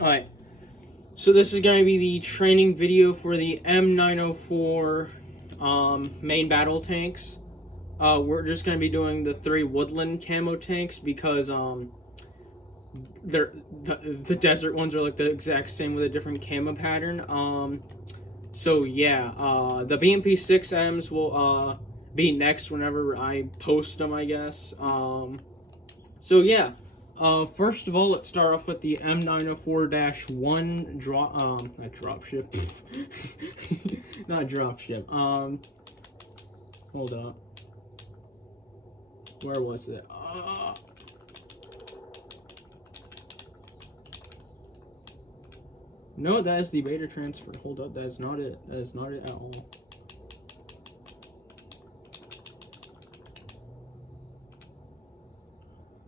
Alright, so this is going to be the training video for the M904 main battle tanks. We're just going to be doing the 3 woodland camo tanks because the desert ones are like the exact same with a different camo pattern. So yeah, the BMP-6Ms will be next whenever I post them, I guess. So yeah. First of all, let's start off with the M904-1 not dropship. Not dropship. Hold up. Where was it? No, that is the beta transfer. Hold up, that is not it. That is not it at all.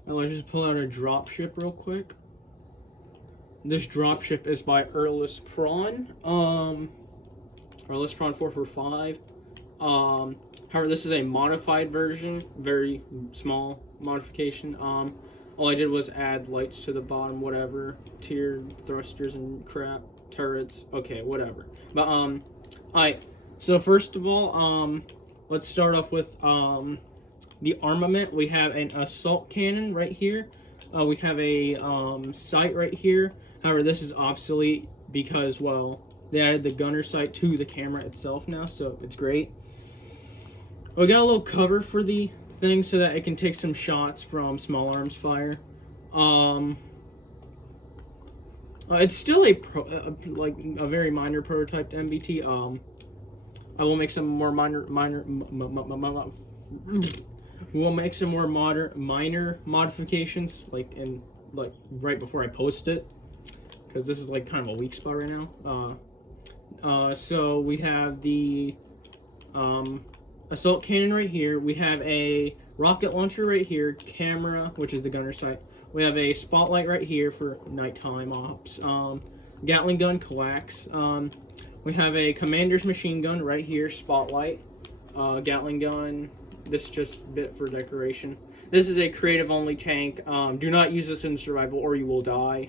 And let's just pull out a dropship real quick. This dropship is by Earless Prawn. Earless Prawn 445. However, this is a modified version, very small modification. All I did was add lights to the bottom, whatever, tiered thrusters and crap, turrets, okay, whatever. But alright. So first of all, let's start off with the armament. We have an assault cannon right here. We have a sight right here. However, this is obsolete because, well, they added the gunner sight to the camera itself now, so it's great. We got a little cover for the thing so that it can take some shots from small arms fire. It's still a very minor prototyped MBT. I will make some more we'll make some more minor modifications, like right before I post it, because this is like kind of a weak spot right now. So we have the assault cannon right here. We have a rocket launcher right here, camera, which is the gunner sight. We have a spotlight right here for nighttime ops. Gatling gun, coax. We have a commander's machine gun right here, spotlight. Gatling gun. This is just a bit for decoration. This is a creative only tank. Do not use this in survival or you will die.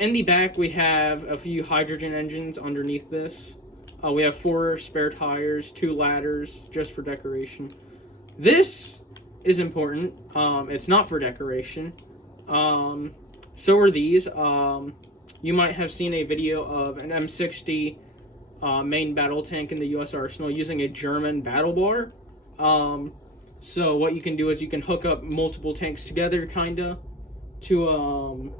In the back we have a few hydrogen engines underneath this. We have 4 spare tires, 2 ladders, just for decoration. This is important. It's not for decoration. So are these. You might have seen a video of an M60 main battle tank in the U.S. Arsenal using a German battle bar. So what you can do is you can hook up multiple tanks together, kinda, to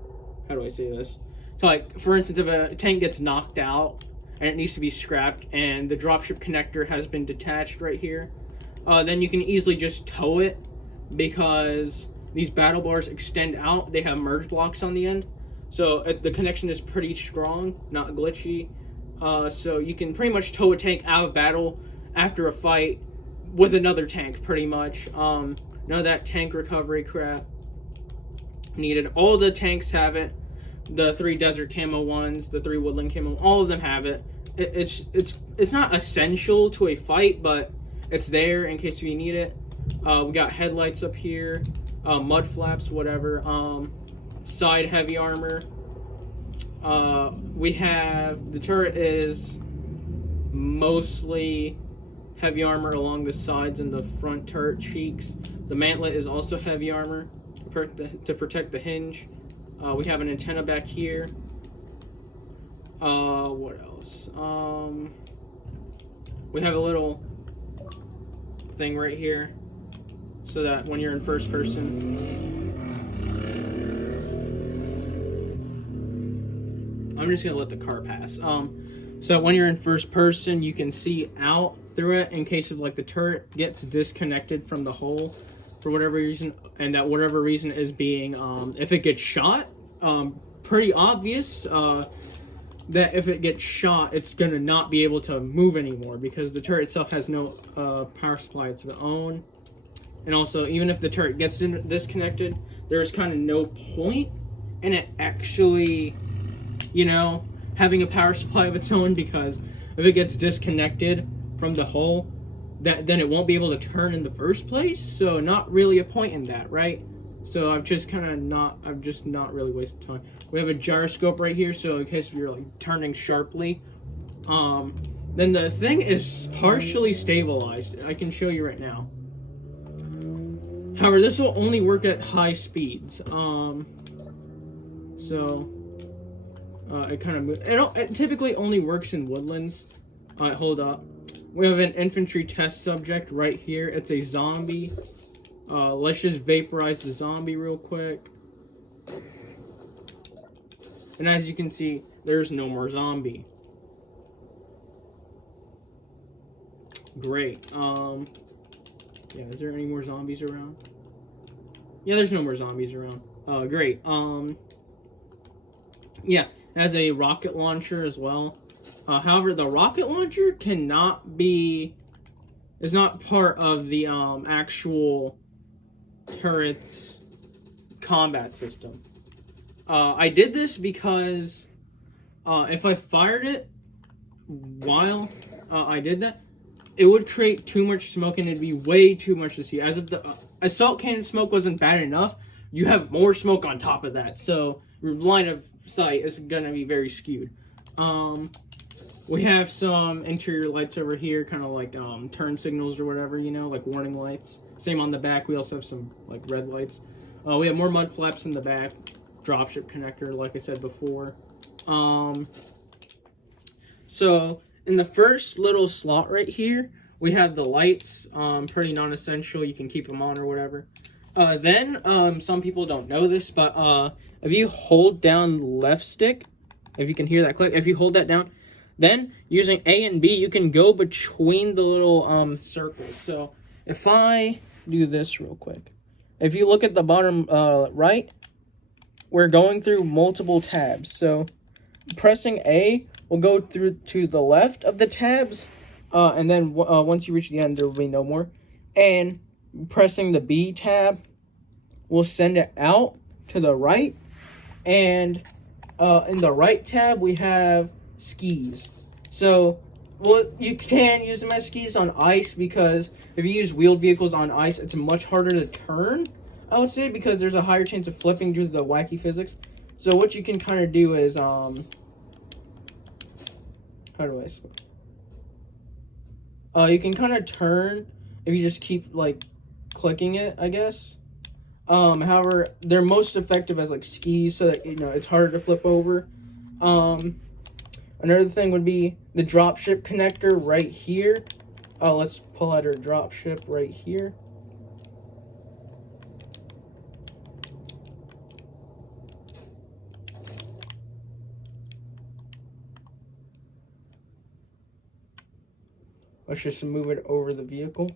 how do I say this? So, like, for instance, if a tank gets knocked out and it needs to be scrapped, and the dropship connector has been detached right here, then you can easily just tow it, because these battle bars extend out. They have merge blocks on the end, so the connection is pretty strong, not glitchy. So you can pretty much tow a tank out of battle after a fight with another tank, pretty much. None of that tank recovery crap needed. All the tanks have it. The 3 desert camo ones, the 3 woodland camo, all of them have it. It's not essential to a fight, but it's there in case you need it. We got headlights up here, mud flaps, whatever. Side heavy armor. We have, the turret is mostly heavy armor along the sides and the front turret cheeks. The mantlet is also heavy armor to protect the hinge. We have an antenna back here. What else? We have a little thing right here so that when you're in first person, I'm just gonna let the car pass. So when you're in first person, you can see out through it in case of like the turret gets disconnected from the hole for whatever reason, and that whatever reason is being, if it gets shot, pretty obvious that if it gets shot, it's gonna not be able to move anymore because the turret itself has no power supply of its own. And also, even if the turret gets disconnected, there's kind of no point in it actually, you know, having a power supply of its own, because if it gets disconnected from the hull, then it won't be able to turn in the first place. So not really a point in that, right? So I've just not really wasted time. We have a gyroscope right here, so in case you're like turning sharply. Then the thing is partially stabilized. I can show you right now. However, this will only work at high speeds. It kind of moves. It typically only works in woodlands. Alright, hold up. We have an infantry test subject right here. It's a zombie. Let's just vaporize the zombie real quick. And as you can see, there's no more zombie. Great. Yeah, is there any more zombies around? Yeah, there's no more zombies around. Great. Yeah, it has a rocket launcher as well. However, the rocket launcher is not part of the actual turret's combat system. I did this because if I fired it while I did that, it would create too much smoke and it'd be way too much to see. As if the assault cannon smoke wasn't bad enough, you have more smoke on top of that. So your line of sight is gonna be very skewed. We have some interior lights over here, kind of like turn signals or whatever, you know, like warning lights. Same on the back. We also have some like red lights. We have more mud flaps in the back. Dropship connector, like I said before. So in the first little slot right here, we have the lights. Pretty non-essential. You can keep them on or whatever. Then some people don't know this, but if you hold down left stick, if you can hear that click, if you hold that down, then using A and B, you can go between the little circles. So if I do this real quick, if you look at the bottom right, we're going through multiple tabs. So pressing A will go through to the left of the tabs, and then once you reach the end, there will be no more. And pressing the B tab will send it out to the right. And in the right tab, we have skis. So, well, you can use them as skis on ice, because if you use wheeled vehicles on ice, it's much harder to turn, I would say, because there's a higher chance of flipping due to the wacky physics. So what you can kind of do is, how do I spell? You can kind of turn if you just keep, like, clicking it, I guess. However, they're most effective as, like, skis, so that, you know, it's harder to flip over. Another thing would be the dropship connector right here. Let's pull out our dropship right here. Let's just move it over the vehicle.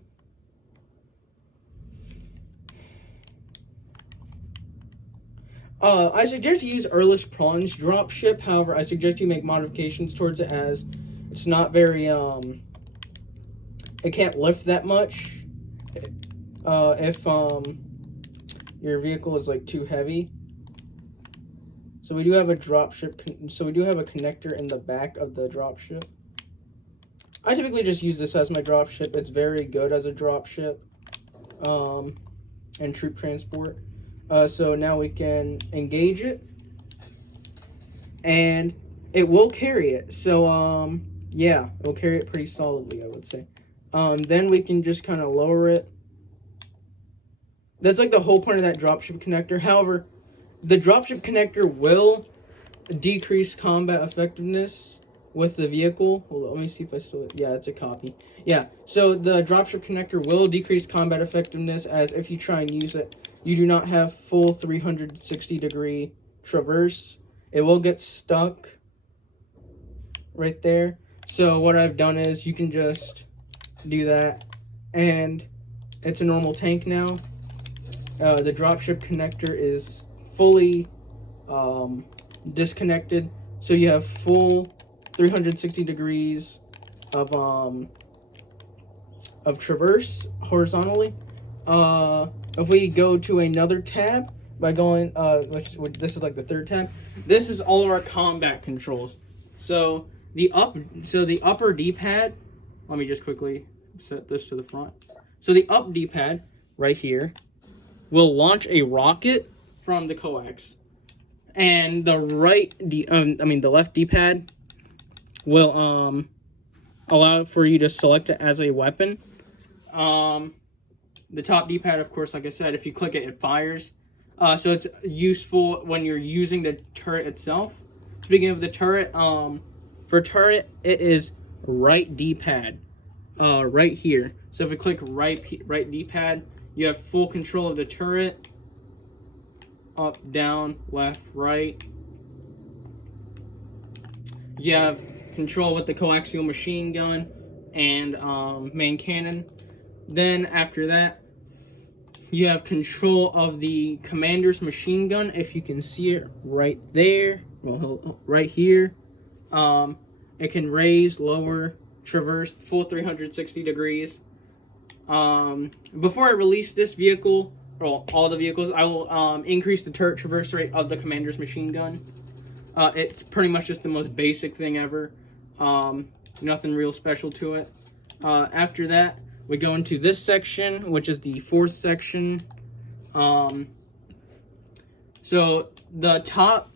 I suggest you use Earless Prawn's dropship. However, I suggest you make modifications towards it, as it's not very, it can't lift that much if your vehicle is, like, too heavy. So we do have a dropship, so we do have a connector in the back of the dropship. I typically just use this as my dropship. It's very good as a dropship and troop transport. So now we can engage it, and it will carry it. So, yeah, it will carry it pretty solidly, I would say. Then we can just kind of lower it. That's like the whole point of that dropship connector. However, the dropship connector will decrease combat effectiveness with the vehicle. Hold on, let me see if I still... Yeah, it's a copy. Yeah, so the dropship connector will decrease combat effectiveness, as if you try and use it, you do not have full 360-degree traverse. It will get stuck right there. So what I've done is you can just do that, and it's a normal tank now. The dropship connector is fully disconnected, so you have full 360 degrees of traverse horizontally. If we go to another tab by going, this is like the third tab. This is all of our combat controls. So the upper D-pad. Let me just quickly set this to the front. So the up D-pad right here will launch a rocket from the coax, and the left D-pad will allow for you to select it as a weapon. The top D-pad, of course, like I said, if you click it, it fires. So it's useful when you're using the turret itself. Speaking of the turret, for turret, it is right D-pad, right here. So if we click right D-pad, you have full control of the turret. Up, down, left, right. You have control with the coaxial machine gun and main cannon. Then after that, you have control of the commander's machine gun. If you can see it right there, well, right here. It can raise, lower, traverse, full 360 degrees. Before I release this vehicle, or all the vehicles, I will increase the turret traverse rate of the commander's machine gun. It's pretty much just the most basic thing ever. Nothing real special to it. After that, we go into this section, which is the fourth section. So the top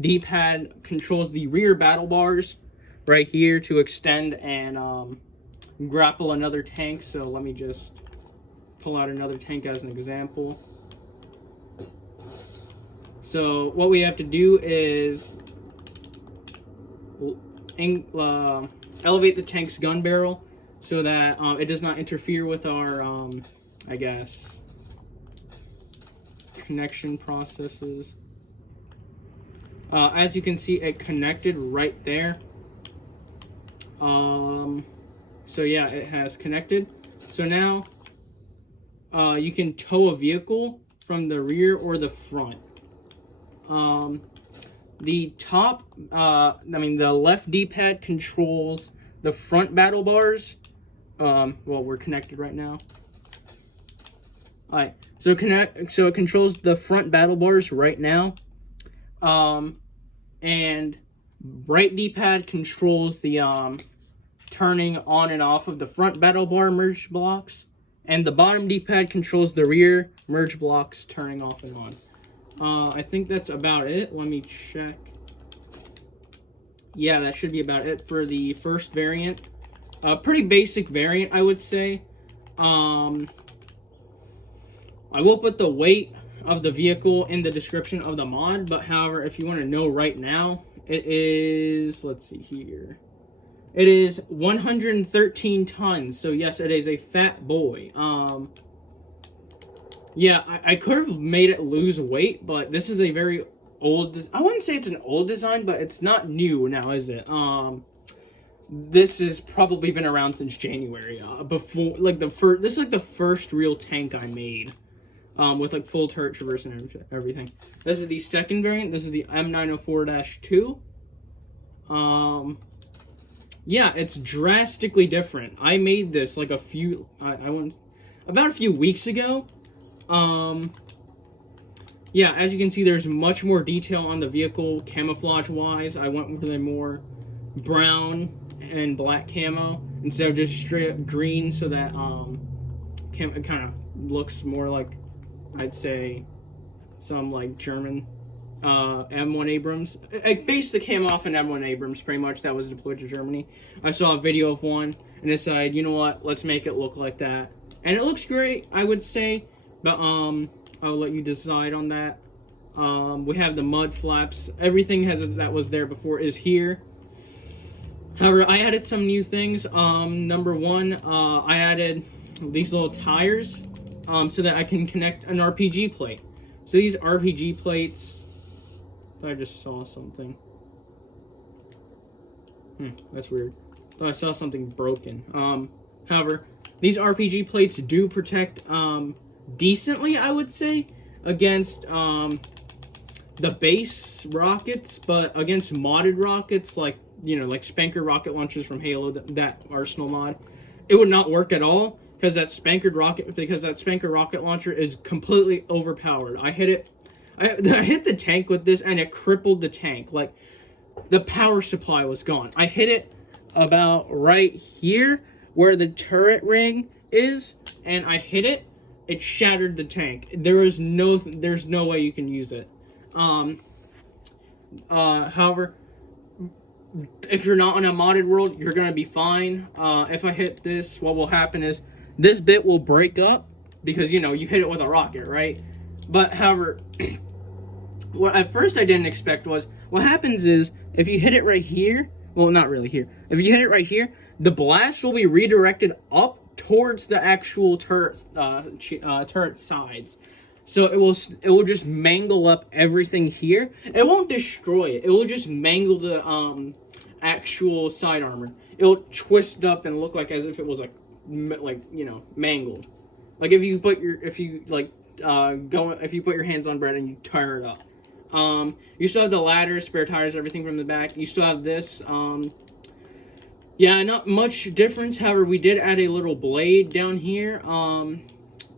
D-pad controls the rear battle bars right here to extend and grapple another tank. So let me just pull out another tank as an example. So what we have to do is elevate the tank's gun barrel so that it does not interfere with our, I guess, connection processes. As you can see, it connected right there. So yeah, it has connected. So now you can tow a vehicle from the rear or the front. The top, the left D-pad controls the front battle bars. Well, we're connected right now. Alright, so it controls the front battle bars right now. And right D-pad controls the turning on and off of the front battle bar merge blocks, and the bottom D-pad controls the rear merge blocks turning off and on. I think that's about it. Let me check. Yeah, that should be about it for the first variant. Pretty basic variant, I would say. I will put the weight of the vehicle in the description of the mod, but however, if you want to know right now, it is, let's see here. It is 113 tons, so yes, it is a fat boy. Yeah, I could have made it lose weight, but this is a very old, I wouldn't say it's an old design, but it's not new now, is it? This has probably been around since January, before, like, this is like the first real tank I made, with like full turret traverse and everything. This is the second variant. This is the M904-2. Yeah, it's drastically different. I made this like about a few weeks ago. Yeah, as you can see, there's much more detail on the vehicle camouflage-wise. I went with a more brown and black camo instead of just straight up green, so that it kind of looks more like, I'd say, some like German M1 Abrams. I based the cam off an M1 Abrams, pretty much, that was deployed to Germany. I saw a video of one and decided, you know what, let's make it look like that. And it looks great, I would say, but I'll let you decide on that. We have the mud flaps. Everything that was there before is here. However, I added some new things. Number one, I added these little tires so that I can connect an RPG plate. So these RPG plates, I just saw something. That's weird. Thought I saw something broken. However, these RPG plates do protect decently, I would say, against the base rockets, but against modded rockets, like, you know, like Spanker rocket launchers from Halo, that Arsenal mod, it would not work at all, because that Spanker rocket launcher is completely overpowered. I hit the tank with this, and it crippled the tank. Like, the power supply was gone. I hit it about right here, where the turret ring is, and I hit it, it shattered the tank. There's no way you can use it. However, if you're not on a modded world, you're gonna be fine. If I hit this, what will happen is this bit will break up because, you know, you hit it with a rocket, right? But however, what at first I didn't expect was, what happens is if you hit it right here, well, not really here. If you hit it right here, the blast will be redirected up towards the actual turret sides. So it will just mangle up everything here. It won't destroy it. It will just mangle the actual side armor. It'll twist up and look like as if it was like you know, mangled. Like if you put your hands on bread and you tear it up. You still have the ladder, spare tires, everything from the back. You still have this. Yeah, not much difference. However, we did add a little blade down here.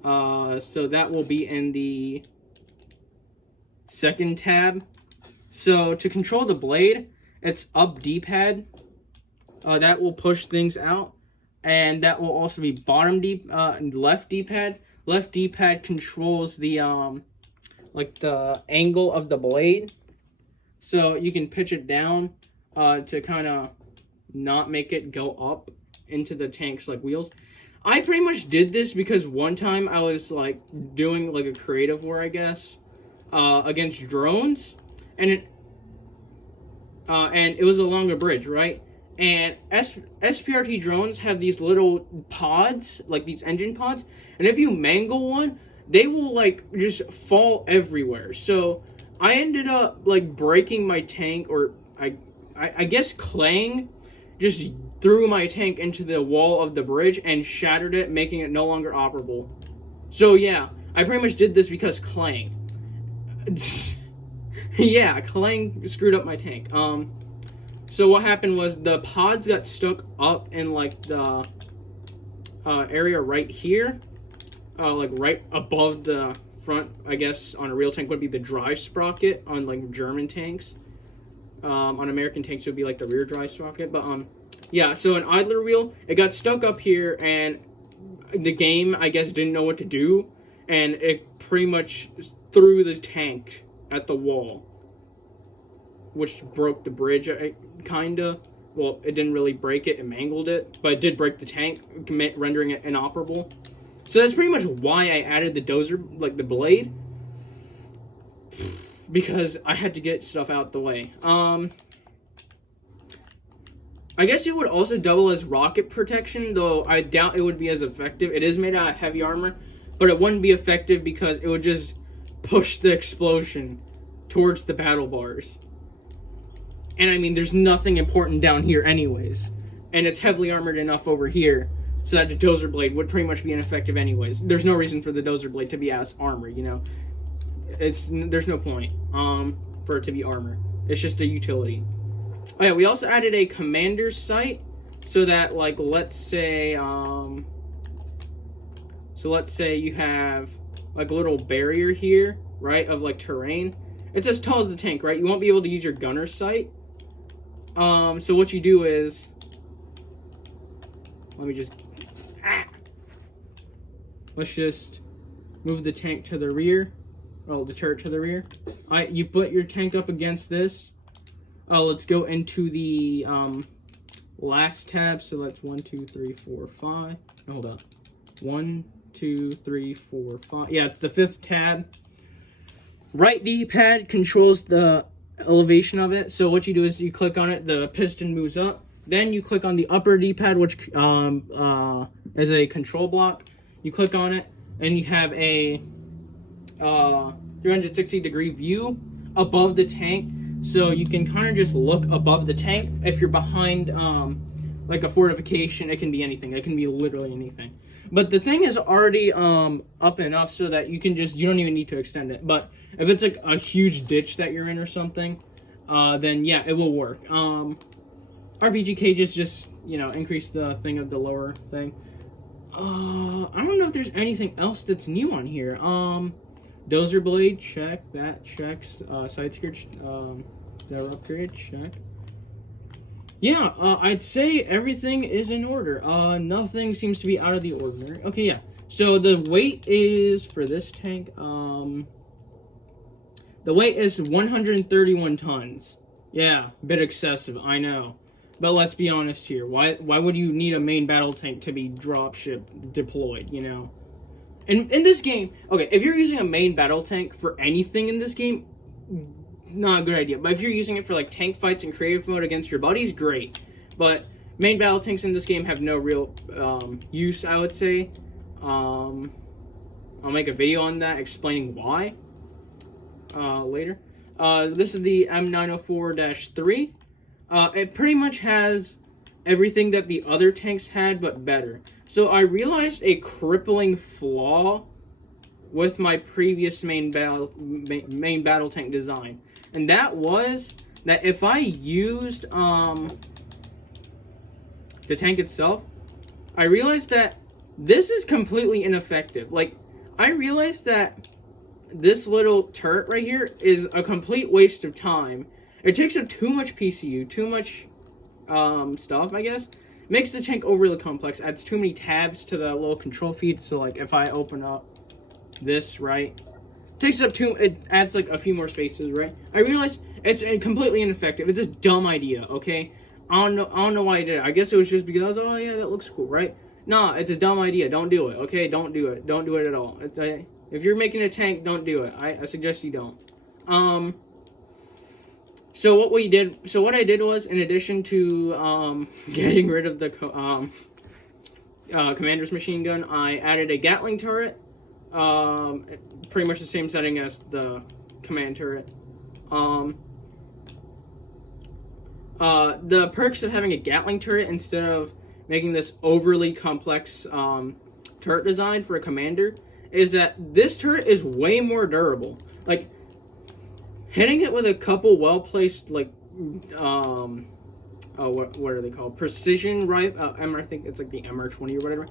So that will be in the second tab. So to control the blade, it's up D-pad. That will push things out. And that will also be bottom left D-pad. Left D-pad controls the like the angle of the blade. So you can pitch it down to kind of not make it go up into the tank's like wheels. I pretty much did this because one time I was like doing like a creative war, I guess, against drones, and it was along a bridge, right? And SPRT drones have these little pods, like these engine pods, and if you mangle one, they will like just fall everywhere. So I ended up like breaking my tank, or I guess Clang just threw my tank into the wall of the bridge and shattered it, making it no longer operable. So yeah, I pretty much did this because Clang. Yeah, Clang screwed up my tank. So what happened was the pods got stuck up in like the area right here, like right above the front. I guess on a real tank would be the drive sprocket. On like German tanks, on American tanks it would be like the rear drive sprocket. But yeah. So an idler wheel, it got stuck up here, and the game, I guess, didn't know what to do, and it pretty much threw the tank at the wall, which broke the bridge, kinda. Well, it didn't really break it, it mangled it, but it did break the tank, rendering it inoperable. So that's pretty much why I added the dozer, like the blade, because I had to get stuff out the way. I guess it would also double as rocket protection, though I doubt it would be as effective. It is made out of heavy armor, but it wouldn't be effective because it would just push the explosion towards the battle bars. And I mean, there's nothing important down here anyways. And it's heavily armored enough over here so that the dozer blade would pretty much be ineffective anyways. There's no reason for the dozer blade to be as armor, you know? There's no point for it to be armor. It's just a utility. Oh yeah, we also added a commander's sight so that, like, let's say you have like a little barrier here, right, of like terrain. It's as tall as the tank, right? You won't be able to use your gunner's sight. So what you do is, let's just move the tank to the rear. Oh, the turret to the rear. You put your tank up against this. Let's go into the last tab. So that's 1, 2, 3, 4, 5. Hold up. 1, 2, 3, 4, 5. Yeah, it's the 5th tab. Right D-pad controls the elevation of it. So what you do is you click on it, the piston moves up. Then you click on the upper D-pad, which is a control block. You click on it, and you have a 360-degree view above the tank. So you can kind of just look above the tank. If you're behind like a fortification, it can be anything. It can be literally anything. But the thing is already up enough so that you don't even need to extend it. But if it's like a huge ditch that you're in or something, then yeah, it will work. RPG cages just, you know, increase the thing of the lower thing. I don't know if there's anything else that's new on here. Dozer blade, check. That checks. Side skirt, that upgrade, check. Yeah, I'd say everything is in order. Nothing seems to be out of the ordinary. Okay, yeah. So the weight is, for this tank, the weight is 131 tons. Yeah, a bit excessive, I know. But let's be honest here. Why would you need a main battle tank to be dropship deployed, you know? In this game, okay, if you're using a main battle tank for anything in this game, not a good idea. But if you're using it for like tank fights and creative mode against your buddies, great. But main battle tanks in this game have no real use, I would say. I'll make a video on that explaining why later. This is the M904-3. It pretty much has everything that the other tanks had, but better. So I realized a crippling flaw with my previous main battle tank design, and that was that if I used the tank itself, I realized that this is completely ineffective. Like, I realized that this little turret right here is a complete waste of time. It takes up too much PCU, too much stuff, I guess. Makes the tank overly complex, adds too many tabs to the little control feed. So, like, if I open up this, right, it adds, like, a few more spaces, right? I realized it's completely ineffective. It's a dumb idea, okay? I don't know why I did it. I guess it was just because, oh, yeah, that looks cool, right? Nah, it's a dumb idea. Don't do it, okay? Don't do it. Don't do it at all. If you're making a tank, don't do it. I suggest you don't. So what I did was, in addition to getting rid of the commander's machine gun, I added a Gatling turret. Pretty much the same setting as the command turret. The perks of having a Gatling turret instead of making this overly complex turret design for a commander is that this turret is way more durable. Like, hitting it with a couple well-placed, like, what are they called? Precision rifle, I think it's like the MR20 or whatever.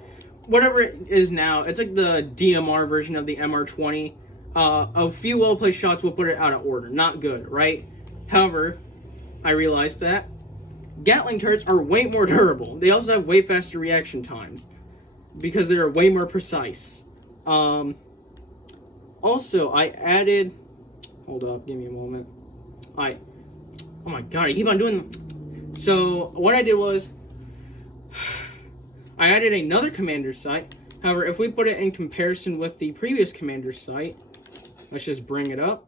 Whatever it is now, it's like the DMR version of the MR20. A few well-placed shots will put it out of order. Not good, right? However, I realized that Gatling turrets are way more durable. They also have way faster reaction times because they're way more precise. Also, I added... Hold up, give me a moment. Oh my god, I keep on doing... So, what I did was... I added another commander's sight. However, if we put it in comparison with the previous commander's sight, let's just bring it up.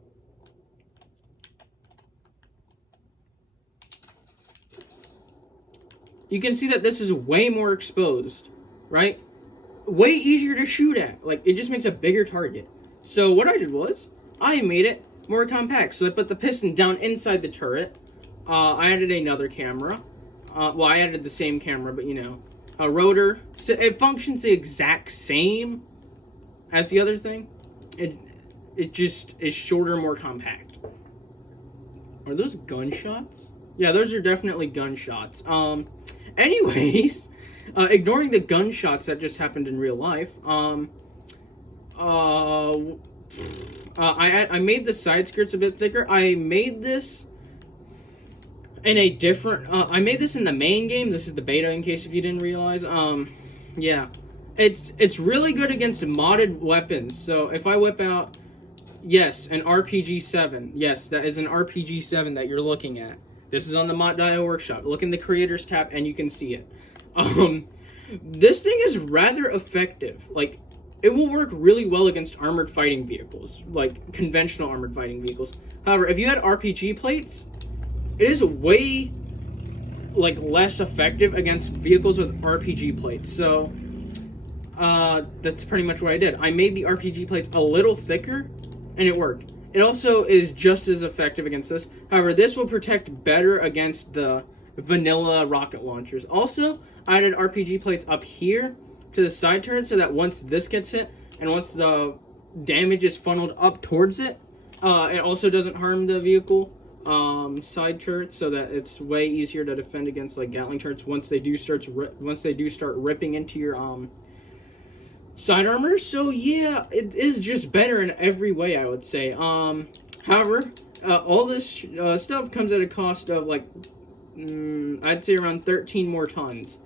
You can see that this is way more exposed, right? Way easier to shoot at. Like, it just makes a bigger target. So what I did was, I made it more compact. So I put the piston down inside the turret. I added another camera. Well, I added the same camera, but you know. A rotor. So it functions the exact same as the other thing. It just is shorter, more compact. Are those gunshots? Yeah, those are definitely gunshots. Anyways, ignoring the gunshots that just happened in real life, I made the side skirts a bit thicker. I made this in a different, I made this in the main game. This is the beta, in case if you didn't realize. Yeah. It's really good against modded weapons. So if I whip out, yes, an RPG-7. Yes, that is an RPG-7 that you're looking at. This is on the Mod.io workshop. Look in the creators tab and you can see it. This thing is rather effective. Like, it will work really well against armored fighting vehicles, like conventional armored fighting vehicles. However, if you had RPG plates, it is way like less effective against vehicles with RPG plates. So that's pretty much what I did. I made the RPG plates a little thicker and it worked. It also is just as effective against this. However, this will protect better against the vanilla rocket launchers. Also, I added RPG plates up here to the side turret so that once this gets hit and once the damage is funneled up towards it, it also doesn't harm the vehicle side turrets, so that it's way easier to defend against like Gatling turrets once they do start ripping into your side armor. So yeah, it is just better in every way, I would say. However, all this stuff comes at a cost of like I'd say around 13 more tons.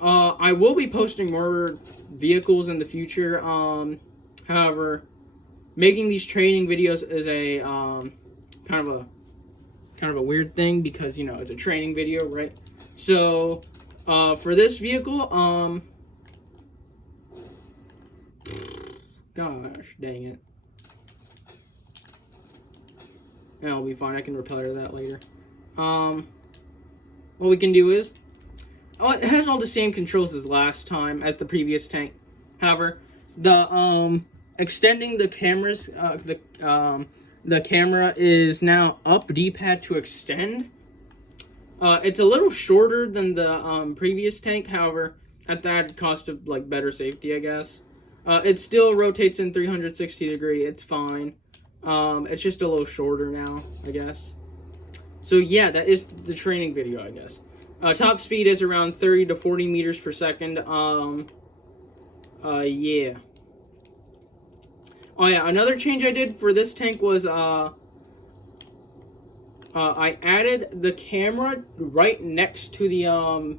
I will be posting more vehicles in the future. However, making these training videos is a kind of a weird thing because, you know, it's a training video, right? So for this vehicle, gosh dang it. That'll be fine. I can repair that later. What we can do is, it has all the same controls as last time, as the previous tank. However, the extending the cameras, the camera is now up D-pad to extend. It's a little shorter than the previous tank. However, at that cost of like better safety, I guess. It still rotates in 360 degree. It's fine. It's just a little shorter now, I guess. So yeah, that is the training video, I guess. Top speed is around 30 to 40 meters per second. Yeah. Oh yeah, another change I did for this tank was I added the camera right next to the all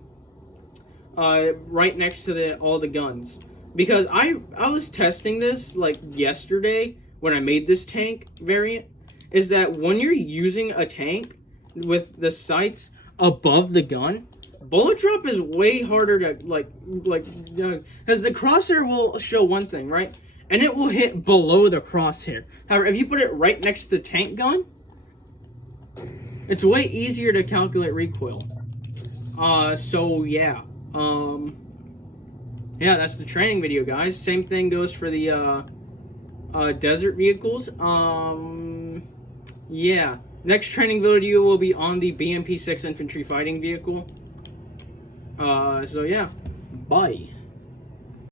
the guns, because I was testing this like yesterday when I made this tank variant. Is that when you're using a tank with the sights above the gun, bullet drop is way harder to because the crosshair will show one thing, right? And it will hit below the crosshair. However, if you put it right next to the tank gun, it's way easier to calculate recoil. So yeah. Yeah, that's the training video, guys. Same thing goes for the desert vehicles. Yeah. Next training video will be on the BMP-6 infantry fighting vehicle. So yeah. Bye.